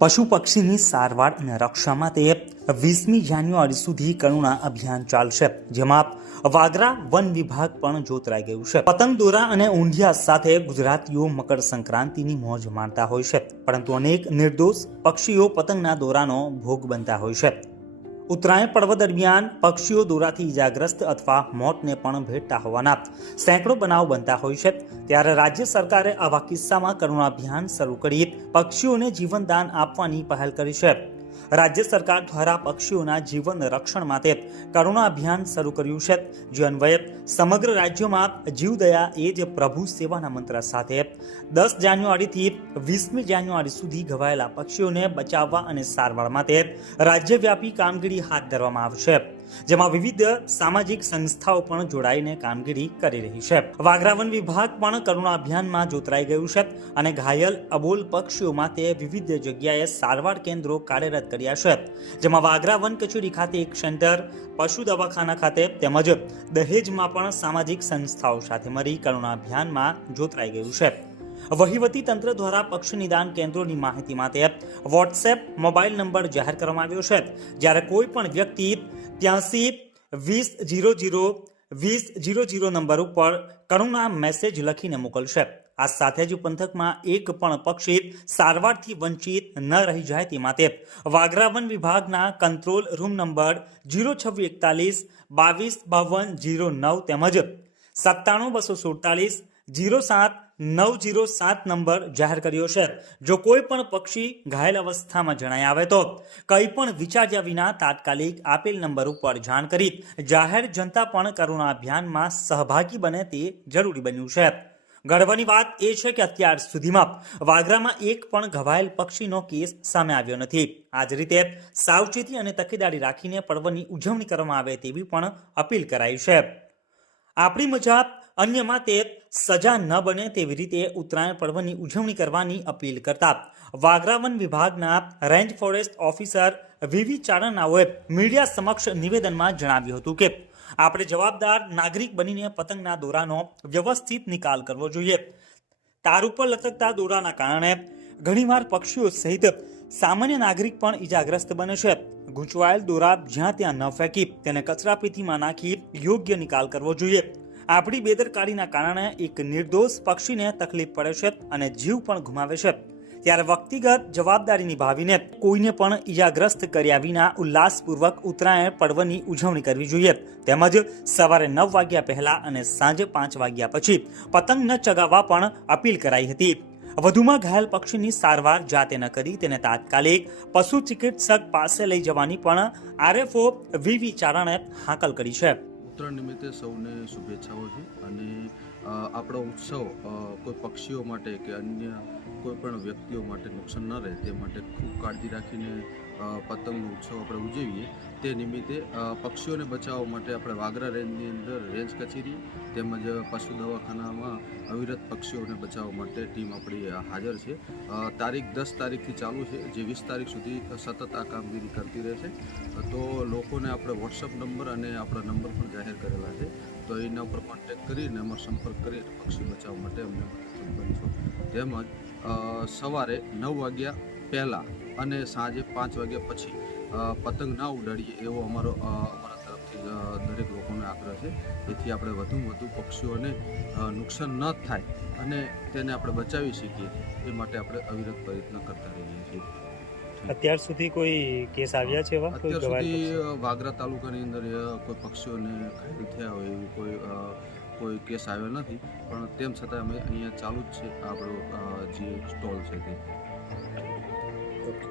પશુ પક્ષીની સારવાર અને રક્ષા માટે વીસમી જાન્યુઆરી સુધી કરુણા અભિયાન ચાલશે, જેમાં વાગરા વન વિભાગ પણ જોતરાઈ ગયું છે. પતંગ દોરા અને ઊંધિયા સાથે ગુજરાતીઓ મકર સંક્રાંતિની મોજ માણતા હોય છે, પરંતુ અનેક નિર્દોષ પક્ષીઓ પતંગના દોરાનો ભોગ બનતા હોય છે. ઉત્તરાયણ પર્વ દરમિયાન પક્ષીઓ દોરાથી ઇજાગ્રસ્ત અથવા મોતને પણ ભેટતા હોવાના સેંકડો બનાવ બનતા હોય છે. ત્યારે રાજ્ય સરકારે આવા કિસ્સામાં કરુણા અભિયાન શરૂ કરી પક્ષીઓને જીવનદાન આપવાની પહેલ કરી છે. રાજ્ય સરકાર દ્વારા પક્ષીઓના જીવન રક્ષણ માટે કરુણા અભિયાન શરૂ કર્યું છે. જે અન્વયે સમગ્ર રાજ્યમાં જીવદયા એ જ પ્રભુ સેવાના મંત્ર સાથે દસ જાન્યુઆરીથી વીસમી જાન્યુઆરી સુધી ઘવાયેલા પક્ષીઓને બચાવવા અને સારવાર માટે રાજ્યવ્યાપી કામગીરી હાથ ધરવામાં આવશે. જેમાં વિવિધ સામાજિક સંસ્થાઓ પણ જોડાઈને કામગીરી કરી રહી છે. વાઘરાવન વિભાગ પણ કરુણા અભિયાનમાં જોતરાઈ ગયું છે અને ઘાયલ અબોલ પક્ષીઓ માટે વિવિધ જગ્યાએ સારવાર કેન્દ્રો કાર્યરત કર્યા છે. જેમાં વાઘરાવન કચેરી ખાતે એક સેન્ટર, પશુ દવાખાના ખાતે તેમજ દહેજમાં પણ સામાજિક સંસ્થાઓ સાથે મળી કરુણા અભિયાનમાં જોતરાઈ ગયું છે. વહીવટી તંત્ર દ્વારા પક્ષી નિદાન કેન્દ્રોની માહિતી માટે વોટ્સએપ મોબાઈલ નંબર જાહેર કરવામાં આવ્યો છે. જ્યારે કોઈ પણ વ્યક્તિ ત્યાંસી વીસ જીરો જીરો વીસ જીરો જીરો નંબર ઉપર કરુણા મેસેજ લખીને મોકલશે. આ સાથે જ પંથકમાં એક પણ પક્ષી સારવારથી વંચિત ન રહી જાય તે માટે વાગરા વન વિભાગના કંટ્રોલ રૂમ નંબર જીરો છવ્વીસ એકતાલીસ બાવીસ બાવન જીરો નવ તેમજ સત્તાણું બસો સુડતાલીસ જીરો સાત નવ જીરો સાત નંબર જાહેર કર્યો છે. જો કોઈ પણ પક્ષી ઘાયલ અવસ્થામાં જણાય આવે તો કંઈ પણ વિચાર્યા વિના તાત્કાલિક આપેલ નંબર ઉપર જાણ કરી જાહેર જનતા પણ કરુણા અભિયાનમાં સહભાગી બને તે જરૂરી બન્યું છે. ગર્વની વાત એ છે કે અત્યાર સુધીમાં વાગરામાં એક પણ ઘવાયેલ પક્ષીનો કેસ સામે આવ્યો નથી. આ જ રીતે સાવચેતી અને તકેદારી રાખીને પર્વની ઉજવણી કરવામાં આવે તેવી પણ અપીલ કરાઈ છે. આપણી મજા અન્યમાં તે સજા ન બને તેવી રીતે ઉત્તરાયણ પર્વની ઉજવણી કરવાની અપીલ કરતા. વાગરાવન વિભાગના રેન્જ ફોરેસ્ટ ઓફિસર વીવી ચારણાઓએ મીડિયા સમક્ષ નિવેદનમાં જણાવ્યું હતું કે, આપણે જવાબદાર નાગરિક બનીને પતંગના દોરાનો વ્યવસ્થિત નિકાલ કરવો જોઈએ. તાર ઉપર લટકતા દોરાના કારણે ઘણીવાર પક્ષીઓ સહિત સામાન્ય નાગરિક પણ ઈજાગ્રસ્ત બને છે. ગૂંચવાયેલ દોરા જ્યાં ત્યાં ન ફેંકી તેને કચરાપેટીમાં નાખી યોગ્ય નિકાલ કરવો જોઈએ. આપણી બેદરકારીના કારણે એક નિર્દોષ પક્ષીને તકલીફ પડે છે અને જીવ પણ ગુમાવે છે. ત્યારે વ્યક્તિગત જવાબદારી નિભાવીને કોઈને પણ ઈજાગ્રસ્ત કર્યા વિના ઉલ્લાસપૂર્વક ઉત્તરાયણ પર્વની ઉજવણી કરવી જોઈએ. તેમજ સવારે નવ વાગ્યા પહેલા અને સાંજે પાંચ વાગ્યા પછી પતંગ ન ચગાવવા પણ અપીલ કરાઈ હતી. વધુમાં ઘાયલ પક્ષીની સારવાર જાતે ન કરી તેને તાત્કાલિક પશુ ચિકિત્સક પાસે લઈ જવાની પણ આરએફઓ વીવી ચારણે હાકલ કરી છે. ઉત્તરાયણ નિમિત્તે સૌને શુભેચ્છાઓ છે અને આપણો ઉત્સવ કોઈ પક્ષીઓ માટે કે અન્ય કોઈ પણ વ્યક્તિઓ માટે નુકસાન ન રહે, તે માટે ખૂબ કાળજી રાખીને પતંગનો ઉત્સવ આપણે ઉજવીએ. તે નિમિત્તે પક્ષીઓને બચાવવા માટે આપણે વાગરા રેન્જની અંદર રેન્જ કચેરી તેમજ પશુ દવાખાનામાં અવિરત પક્ષીઓને બચાવવા માટે ટીમ આપણી હાજર છે. તારીખ દસ તારીખથી ચાલુ છે, જે વીસ તારીખ સુધી સતત આ કામગીરી કરતી રહેશે તો લોકોને આપણે વોટ્સઅપ નંબર અને આપણા નંબર પણ જાહેર કરેલા છે. તો એના ઉપર કોન્ટેક્ટ કરીને, અમારો સંપર્ક કરી પક્ષી બચાવવા માટે અમને મદદરૂપ તેમજ સવારે નવ વાગ્યા પહેલાં અને સાંજે પાંચ વાગ્યા પછી પતંગ ના ઉડાડીએ એવો અમારો અમારા તરફથી દરેક લોકોને આગ્રહ છે. જેથી આપણે વધુમાં વધુ પક્ષીઓને નુકસાન ન થાય અને તેને આપણે બચાવી શકીએ, એ માટે આપણે અવિરત પ્રયત્ન કરતા રહીએ છીએ. અત્યાર સુધી કોઈ કેસ આવ્યા છે એવા? કોઈ અત્યાર સુધી વાગરા તાલુકાની અંદર કોઈ પક્ષીઓને ઘાયલ થયા હોય એવું કોઈ કોઈ કેસ આવ્યો નથી. પણ તેમ છતાં અમે અહીંયા ચાલુ જ છે આપણો જે સ્ટોલ છે તે.